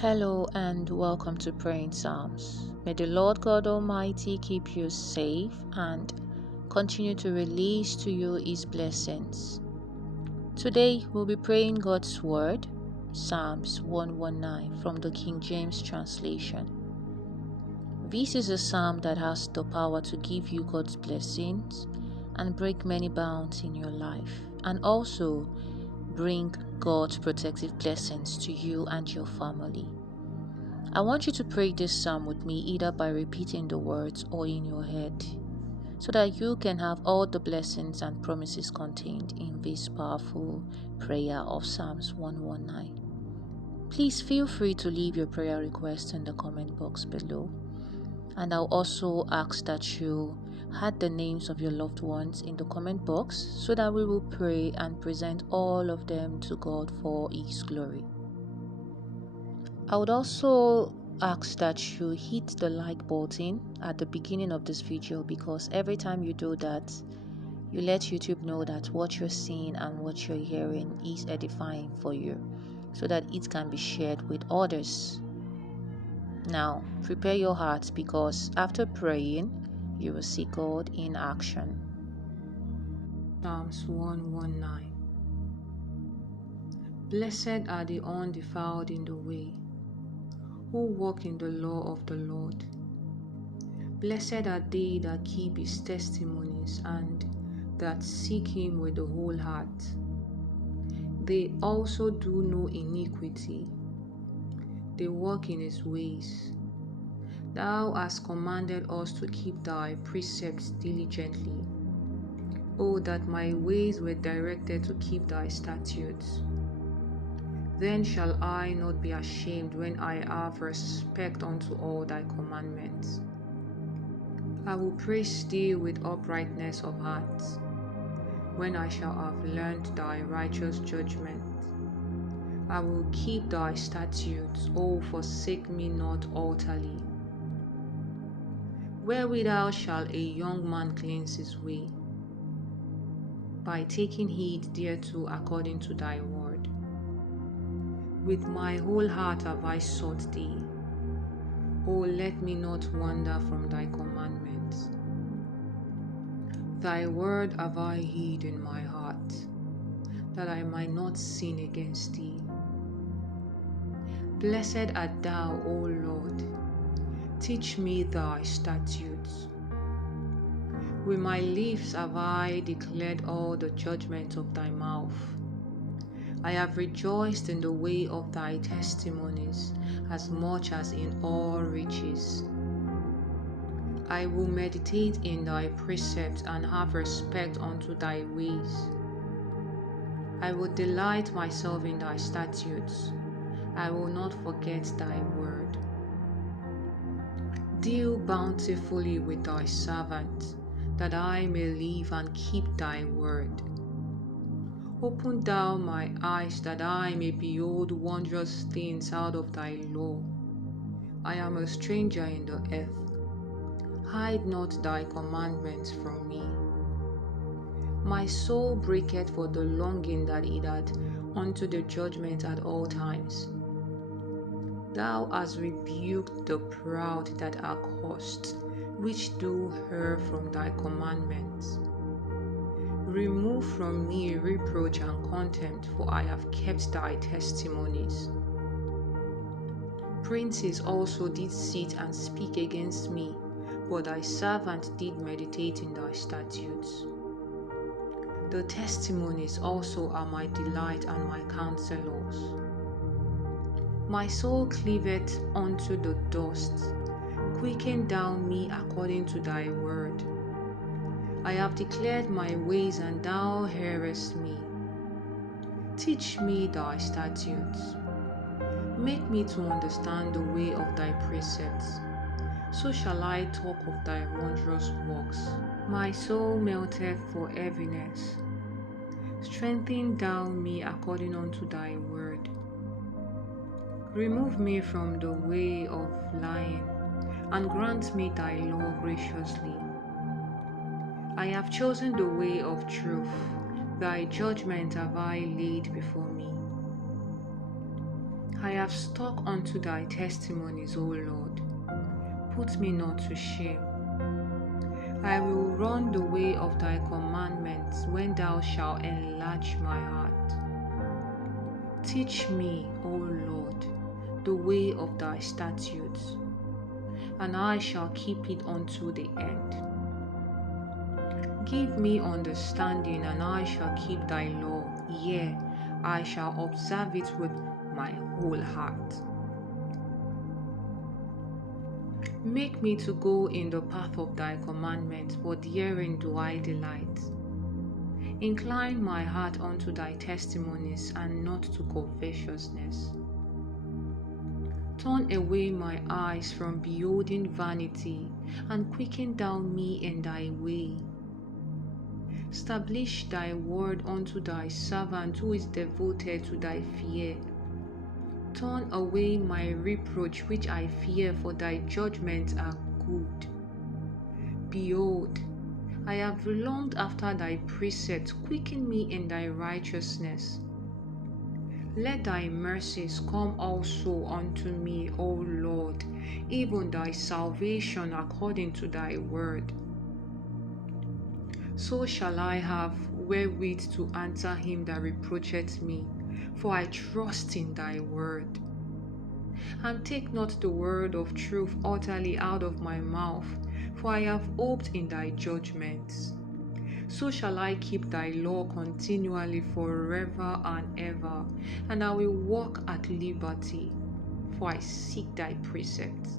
Hello and welcome to Praying Psalms. May the Lord God Almighty keep you safe and continue to release to you His blessings. Today we'll be praying God's Word, Psalms 119 from the King James translation. This is a psalm that has the power to give you God's blessings and break many bounds in your life, and also bring God's protective blessings to you and your family. I want you to pray this psalm with me either by repeating the words or in your head, so that you can have all the blessings and promises contained in this powerful prayer of Psalms 119. Please feel free to leave your prayer request in the comment box below, and I'll also ask that you add the names of your loved ones in the comment box so that we will pray and present all of them to God for His glory. I would also ask that you hit the like button at the beginning of this video, because every time you do that, you let YouTube know that what you're seeing and what you're hearing is edifying for you, so that it can be shared with others. Now, prepare your hearts, because after praying, you will see God in action. Psalms 119. Blessed are the undefiled in the way, who walk in the law of the Lord. Blessed are they that keep his testimonies and that seek him with the whole heart. They also do no iniquity. They walk in his ways. Thou hast commanded us to keep thy precepts diligently. Oh, that my ways were directed to keep thy statutes. Then shall I not be ashamed when I have respect unto all thy commandments. I will praise thee with uprightness of heart, when I shall have learned thy righteous judgment. I will keep thy statutes, O forsake me not utterly. Wherewithal shall a young man cleanse his way? By taking heed thereto according to thy word. With my whole heart have I sought thee. O let me not wander from thy commandments. Thy word have I hid in my heart, that I might not sin against thee. Blessed art thou, O Lord. Teach me thy statutes. With my lips have I declared all the judgments of thy mouth. I have rejoiced in the way of thy testimonies, as much as in all riches. I will meditate in thy precepts and have respect unto thy ways. I will delight myself in thy statutes. I will not forget thy word. Deal bountifully with thy servant, that I may live and keep thy word. Open thou my eyes, that I may behold wondrous things out of thy law. I am a stranger in the earth. Hide not thy commandments from me. My soul breaketh for the longing that it hath unto the judgment at all times. Thou hast rebuked the proud that are cursed, which do err from thy commandments. Remove from me reproach and contempt, for I have kept thy testimonies. Princes also did sit and speak against me, but thy servant did meditate in thy statutes. The testimonies also are my delight and my counselors. My soul cleaveth unto the dust. Quicken down me according to thy word. I have declared my ways, and thou hearest me. Teach me thy statutes. Make me to understand the way of thy precepts. So shall I talk of thy wondrous works. My soul melteth for heaviness. Strengthen thou me according unto thy word. Remove me from the way of lying, and grant me thy law graciously. I have chosen the way of truth. Thy judgment have I laid before me. I have stuck unto thy testimonies, O Lord. Put me not to shame. I will run the way of thy commandments when thou shalt enlarge my heart. Teach me, O Lord, the way of thy statutes, and I shall keep it unto the end. Give me understanding, and I shall keep thy law. Yea, I shall observe it with my whole heart. Make me to go in the path of thy commandments, for therein do I delight. Incline my heart unto thy testimonies, and not to covetousness. Turn away my eyes from beholding vanity, and quicken thou me in thy way. Establish thy word unto thy servant who is devoted to thy fear. Turn away my reproach which I fear, for thy judgments are good. Behold, I have longed after thy precepts. Quicken me in thy righteousness. Let thy mercies come also unto me, O Lord, even thy salvation according to thy word. So shall I have wherewith to answer him that reproacheth me, for I trust in thy word. And take not the word of truth utterly out of my mouth, for I have hoped in thy judgments. So shall I keep thy law continually forever and ever, and I will walk at liberty, for I seek thy precepts.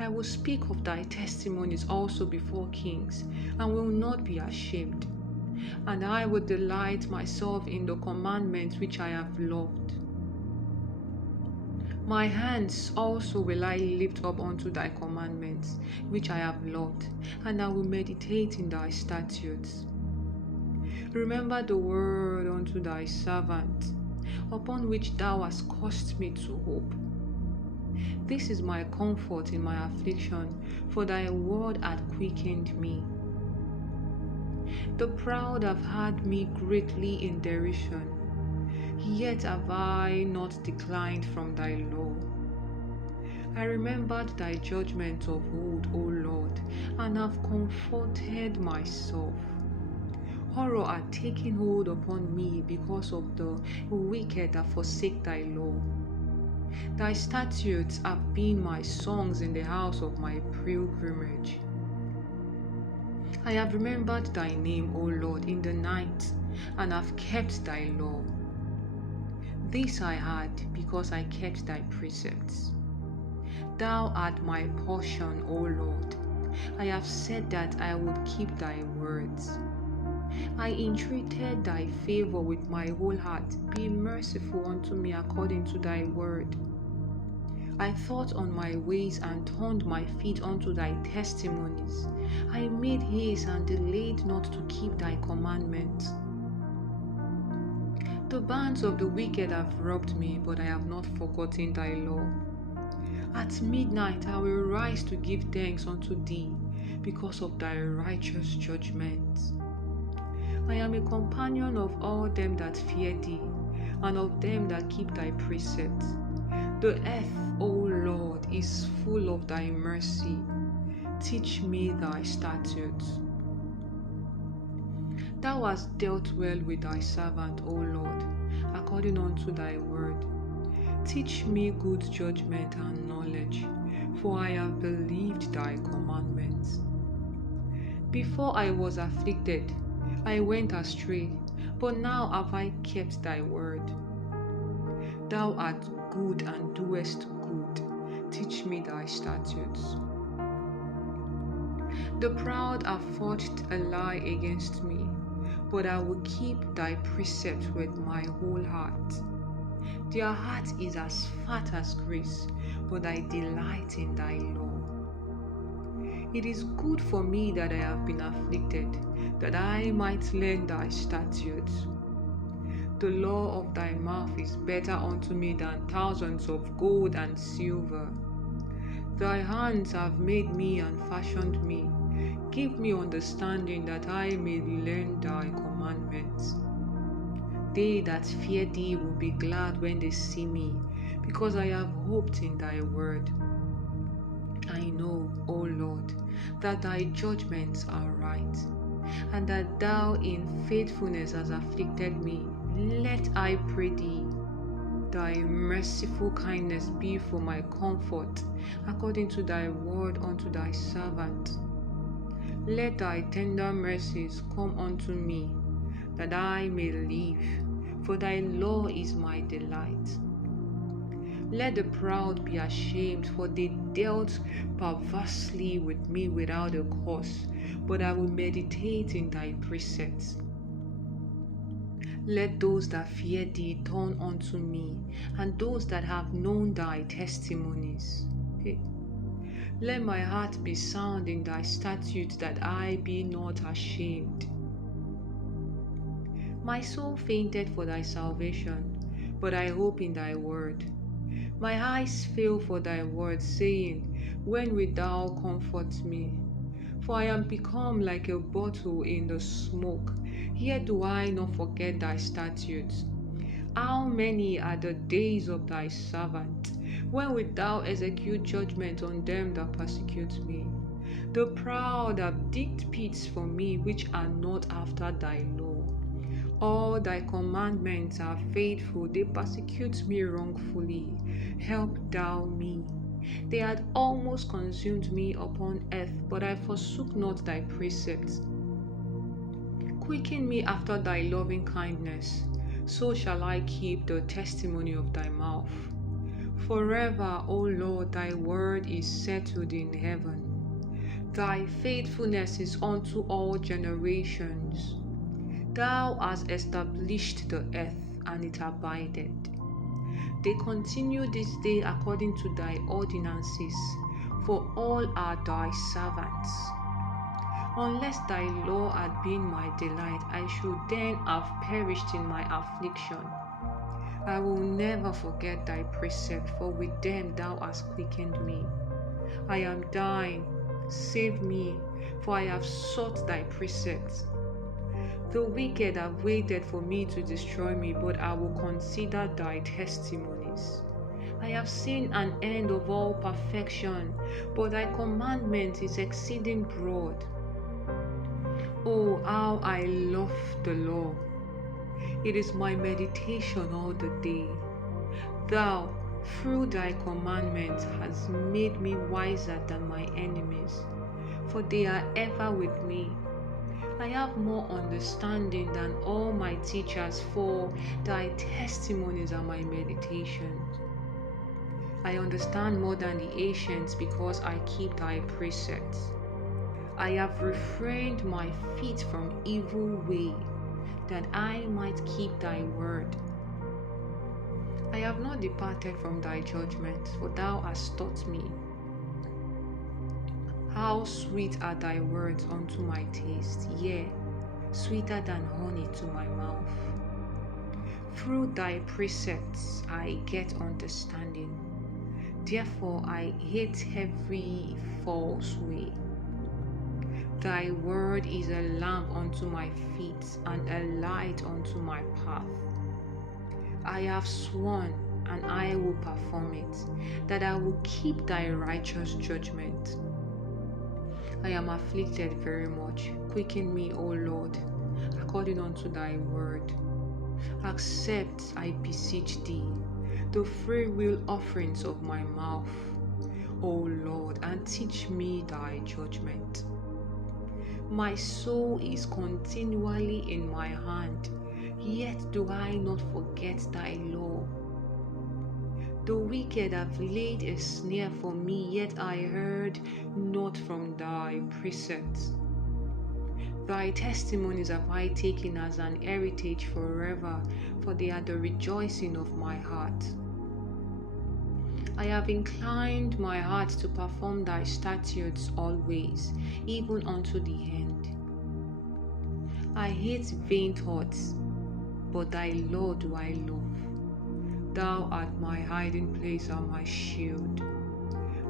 I will speak of thy testimonies also before kings, and will not be ashamed. And I will delight myself in the commandments which I have loved. My hands also will I lift up unto thy commandments, which I have loved, and I will meditate in thy statutes. Remember the word unto thy servant, upon which thou hast caused me to hope. This is my comfort in my affliction, for thy word hath quickened me. The proud have had me greatly in derision, yet have I not declined from thy law. I remembered thy judgment of old, O Lord, and have comforted myself. Horror hath taken hold upon me because of the wicked that forsake thy law. Thy statutes have been my songs in the house of my pilgrimage. I have remembered thy name, O Lord, in the night, and have kept thy law. This I had because I kept thy precepts. Thou art my portion, O Lord. I have said that I would keep thy words. I entreated thy favor with my whole heart. Be merciful unto me according to thy word. I thought on my ways and turned my feet unto thy testimonies. I made haste and delayed not to keep thy commandments. The bands of the wicked have robbed me, but I have not forgotten thy law. At midnight I will rise to give thanks unto thee, because of thy righteous judgments. I am a companion of all them that fear thee, and of them that keep thy precepts. The earth, O Lord, is full of thy mercy. Teach me thy statutes. Thou hast dealt well with thy servant, O Lord, according unto thy word. Teach me good judgment and knowledge, for I have believed thy commandments. Before I was afflicted, I went astray, but now have I kept thy word. Thou art good and doest good. Teach me thy statutes. The proud have forged a lie against me, but I will keep thy precepts with my whole heart. Their heart is as fat as grease, but I delight in thy law. It is good for me that I have been afflicted, that I might learn thy statutes. The law of thy mouth is better unto me than thousands of gold and silver. Thy hands have made me and fashioned me. Give me understanding that I may learn thy commandments. they that fear thee will be glad when they see me, because I have hoped in thy word. I know, O Lord, that thy judgments are right, and that thou in faithfulness hast afflicted me. Let, I pray thee, thy merciful kindness be for my comfort, according to thy word unto thy servant. Let thy tender mercies come unto me, that I may live, for thy law is my delight. Let the proud be ashamed, for they dealt perversely with me without a cause, but I will meditate in thy precepts. Let those that fear thee turn unto me, and those that have known thy testimonies. Let my heart be sound in thy statutes, that I be not ashamed. My soul fainted for thy salvation, but I hope in thy word. My eyes fail for thy word, saying, when wilt thou comfort me? For I am become like a bottle in the smoke, yet do I not forget thy statutes. How many are the days of thy servant? When wilt thou execute judgment on them that persecute me? The proud have digged pits for me, which are not after thy law. All thy commandments are faithful, they persecute me wrongfully. Help thou me. They had almost consumed me upon earth, but I forsook not thy precepts. Quicken me after thy loving kindness, so shall I keep the testimony of thy mouth. Forever, O Lord, thy word is settled in heaven. Thy faithfulness is unto all generations. Thou hast established the earth, and it abideth. They continue this day according to thy ordinances, for all are thy servants. Unless thy law had been my delight, I should then have perished in my affliction. I will never forget thy precept, for with them thou hast quickened me. I am thine, save me, for I have sought thy precepts. The wicked have waited for me to destroy me, but I will consider thy testimonies. I have seen an end of all perfection, but thy commandment is exceeding broad. Oh, how I love the law! It is my meditation all the day. Thou, through thy commandments, hast made me wiser than my enemies, for they are ever with me. I have more understanding than all my teachers, for thy testimonies are my meditation. I understand more than the ancients, because I keep thy precepts. I have refrained my feet from evil way, that I might keep thy word. I have not departed from thy judgments, for thou hast taught me. How sweet are thy words unto my taste, yea, sweeter than honey to my mouth. Through thy precepts I get understanding. Therefore I hate every false way. Thy word is a lamp unto my feet, and a light unto my path. I have sworn, and I will perform it, that I will keep thy righteous judgment. I am afflicted very much. Quicken me, O Lord, according unto thy word. Accept, I beseech thee, the freewill offerings of my mouth, O Lord, and teach me thy judgment. My soul is continually in my hand, yet do I not forget thy law. The wicked have laid a snare for me, yet I heard not from thy precepts. Thy testimonies have I taken as an heritage forever, for they are the rejoicing of my heart. I have inclined my heart to perform thy statutes always, even unto the end. I hate vain thoughts, but thy law do I love. Thou art my hiding place and my shield.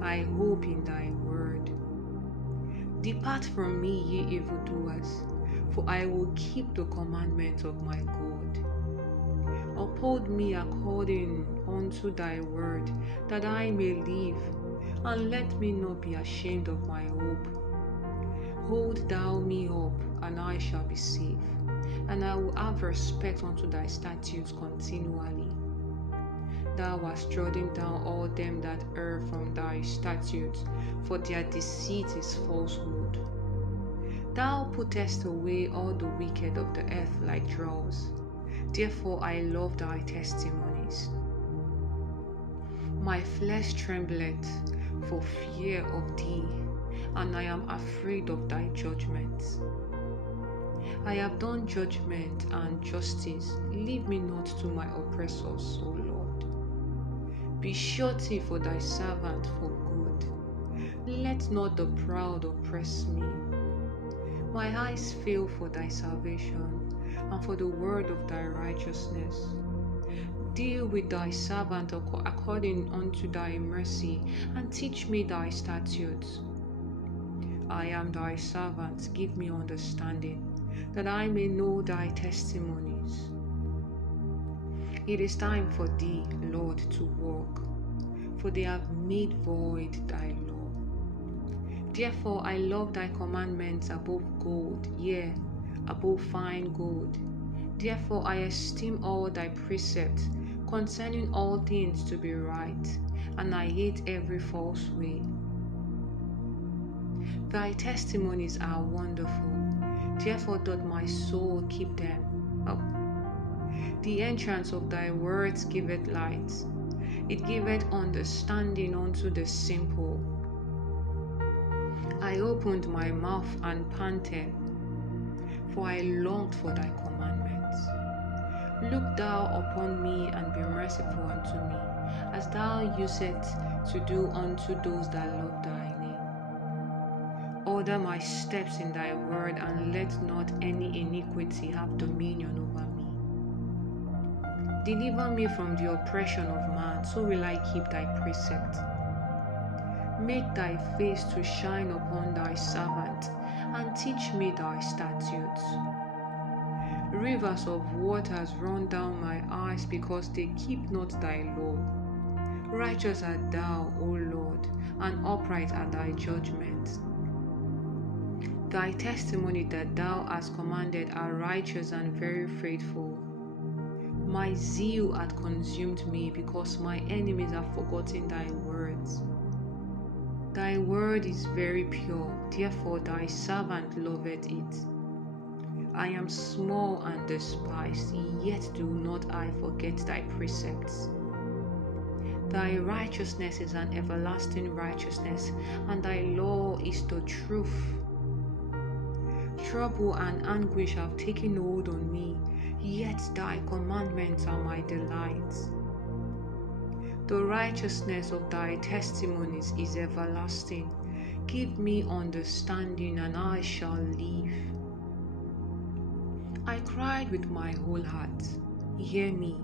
I hope in thy word. Depart from me, ye evildoers, for I will keep the commandments of my God. Uphold me according unto thy word, that I may live, and let me not be ashamed of my hope. Hold thou me up, and I shall be safe, and I will have respect unto thy statutes continually. Thou hast trodden down all them that err from thy statutes, for their deceit is falsehood. Thou puttest away all the wicked of the earth like dross. Therefore I love thy testimonies. My flesh trembleth for fear of thee, and I am afraid of thy judgments. I have done judgment and justice. Leave me not to my oppressors, O Lord. Be surety for thy servant for good. Let not the proud oppress me. My eyes fail for thy salvation, and for the word of thy righteousness. Deal with thy servant according unto thy mercy, and teach me thy statutes. I am thy servant, give me understanding, that I may know thy testimonies. It is time for thee, Lord, to walk, for they have made void thy law. Therefore I love thy commandments above gold, yea, above fine gold. Therefore I esteem all thy precepts concerning all things to be right, and I hate every false way. Thy testimonies are wonderful, therefore doth my soul keep them up. The entrance of thy words giveth light, it giveth understanding unto the simple. I opened my mouth and panted, for I longed for thy commandments. Look thou upon me and be merciful unto me, as thou usest to do unto those that love thy name. Order my steps in thy word, and let not any iniquity have dominion over me. Deliver me from the oppression of man, so will I keep thy precept. Make thy face to shine upon thy servant, and teach me thy statutes. Rivers of waters run down my eyes, because they keep not thy law. Righteous art thou, O Lord, and upright are thy judgments. Thy testimony that thou hast commanded are righteous and very faithful. My zeal hath consumed me, because my enemies have forgotten thy words. Thy word is very pure, therefore thy servant loveth it. I am small and despised, yet do not I forget thy precepts. Thy righteousness is an everlasting righteousness, and thy law is the truth. Trouble and anguish have taken hold on me, yet thy commandments are my delights. The righteousness of thy testimonies is everlasting. Give me understanding, and I shall live. I cried with my whole heart. Hear me,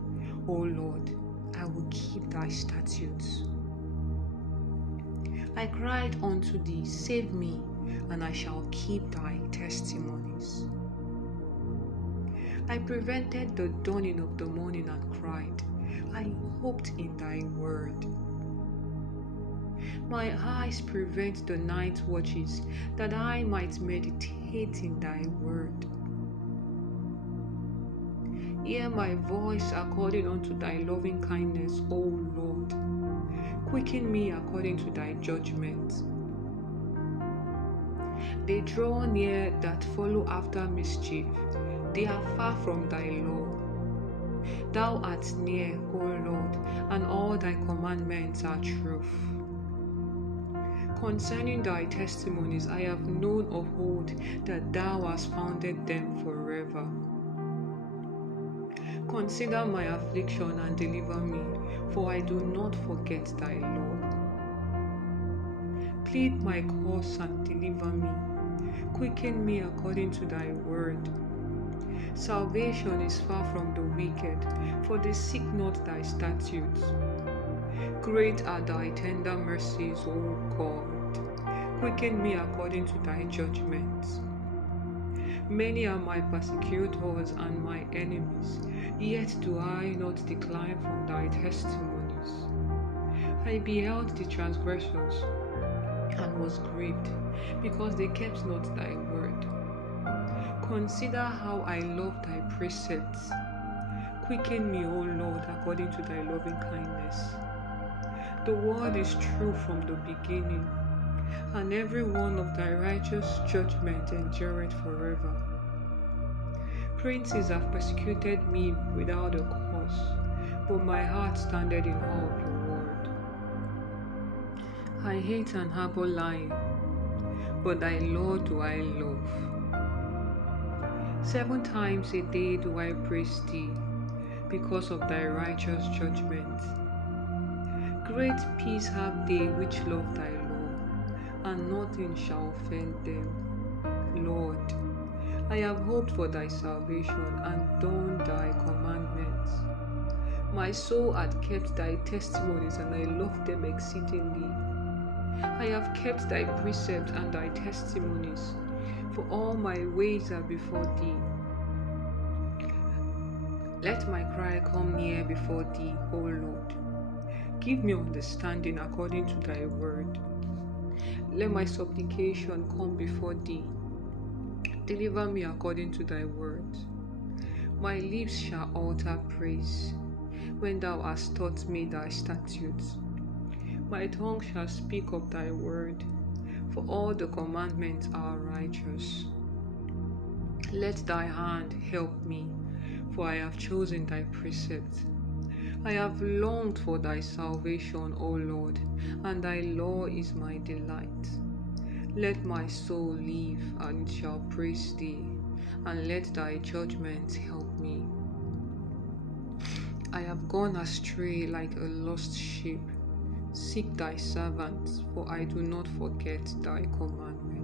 O Lord, I will keep thy statutes. I cried unto thee, save me, and I shall keep thy testimonies. I prevented the dawning of the morning and cried. I hoped in thy word. My eyes prevent the night watches, that I might meditate in thy word. Hear my voice according unto thy loving kindness, O Lord. Quicken me according to thy judgment. They draw near that follow after mischief. They are far from thy law. Thou art near, O Lord, and all thy commandments are truth. Concerning thy testimonies I have known of old, that thou hast founded them forever. Consider my affliction and deliver me, for I do not forget thy law. Plead my cause and deliver me. Quicken me according to thy word. Salvation is far from the wicked, for they seek not thy statutes. Great are thy tender mercies, O God. Quicken me according to thy judgments. Many are my persecutors and my enemies, yet do I not decline from thy testimonies. I beheld the transgressors and was grieved, because they kept not thy word. Consider how I love thy precepts. Quicken me, O Lord, according to thy loving kindness. The word is true from the beginning, and every one of thy righteous judgment endureth forever. Princes have persecuted me without a cause, but my heart standeth in awe of your word. I hate and harbor lying, but thy law do I love. 7 times a day do I praise thee, because of thy righteous judgments. Great peace have they which love thy law, and nothing shall offend them. Lord, I have hoped for thy salvation and done thy commandments. My soul hath kept thy testimonies, and I love them exceedingly. I have kept thy precepts and thy testimonies, for all my ways are before thee. Let my cry come near before thee, O Lord. Give me understanding according to thy word. Let my supplication come before thee. Deliver me according to thy word. My lips shall utter praise, when thou hast taught me thy statutes. My tongue shall speak of thy word, for all the commandments are righteous. Let thy hand help me, for I have chosen thy precepts. I have longed for thy salvation, O Lord, and thy law is my delight. Let my soul live, and it shall praise thee, and let thy judgments help me. I have gone astray like a lost sheep. Seek thy servant, for I do not forget thy commandments.